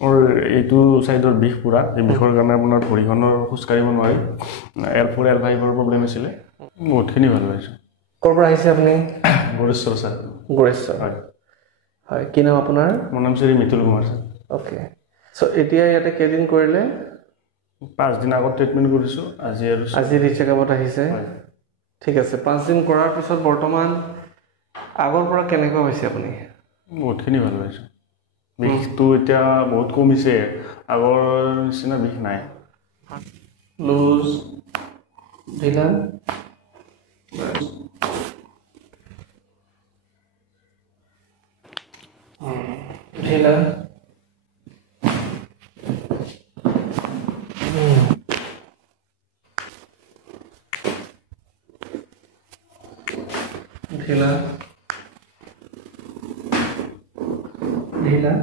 মোৰ এইটো চাইডৰ বিষ পুৰা এই বিষৰ কাৰণে আপোনাৰ ভৰিখনৰ খোজ কাঢ়িব নোৱাৰি L4 L5ৰ প্ৰব্লেম আছিলে বহুতখিনি ভাল পাইছোঁ ক'ৰ পৰা আহিছে আপুনি গৰেশ্বৰ ছাৰ গৰেশ্বৰ হয় হয় কি নাম আপোনাৰ মোৰ নাম Shri Mitul Kumar sir okay so এতিয়া ইয়াতে কেইদিন কৰিলে 5 দিন আগত ট্ৰিটমেণ্ট কৰিছোঁ আজি ৰিচেকআপত আহিছে ঠিক আছে 5 দিন কৰাৰ পিছত বৰ্তমান আগৰ পৰা কেনেকুৱা হৈছে আপুনি বহুতখিনি ভাল পাইছোঁ বিষটো এতিয়া বহুত কমিছে আগৰ নিচিনা বিষ নাই লুজ ঢিলা ঢিলা ঢিলা ঢিলা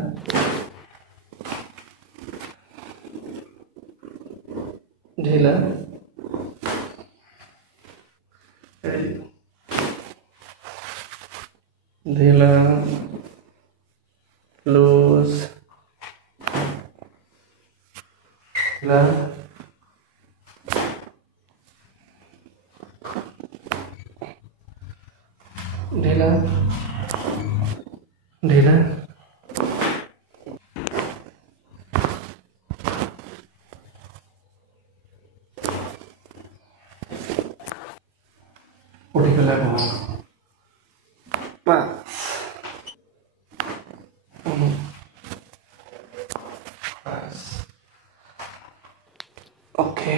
ঢিলা ঢিলা লুজ ঢিলা ঢিলা ঢিলা উঠি পেলাই বহক ওকে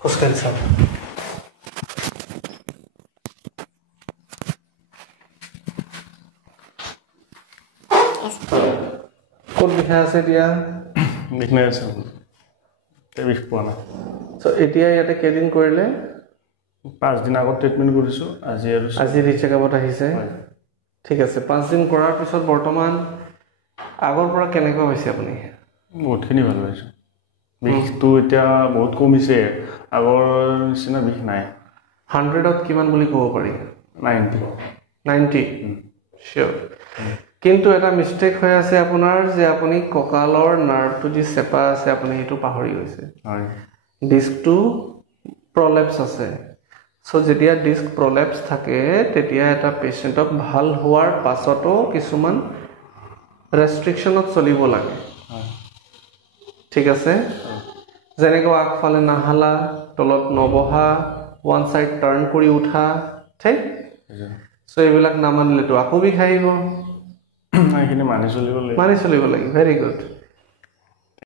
খোজকাঢ়ি চাওক ক'ত বিষাই আছে এতিয়া বিষ নাই আছে বিষ পোৱা নাই সো এতিয়া ইয়াতে কেইদিন কৰিলে 5 দিন আগত ট্ৰিটমেণ্ট কৰিছোঁ আজি ৰিচেকআপত আহিছে ঠিক আছে 5 দিন কৰাৰ পিছত বৰ্তমান আগৰ পৰা কেনেকুৱা হৈছে আপুনি বহুতখিনি ভাল পাইছোঁ বিষটো এতিয়া বহুত কমিছে আগৰ নিচিনা বিষ নাই 100ত কিমান বুলি ক'ব পাৰি 90 চিয়'ৰ কিন্তু এটা মিষ্টেক হৈ আছে আপোনাৰ যে আপুনি কঁকালৰ নাৰ্ভটো যি চেপা আছে আপুনি সেইটো পাহৰি গৈছে হয় ডিস্কটো প্ৰলেপছ আছে সো যেতিয়া ডিস্ক প্ৰলেপছ থাকে তেতিয়া এটা পেচেণ্টক ভাল হোৱাৰ পাছতো কিছুমান ৰেষ্ট্ৰিকশ্যনত চলিব লাগে ঠিক আছে যেনেকৈ আগফালে নাহালা তলত নবহা ওৱান চাইড টাৰ্ণ কৰি উঠা ঠিক সো এইবিলাক নামানিলেতো আকৌ বিষ আহিব এইখিনি মানি চলিব লাগিব ভেৰি গুড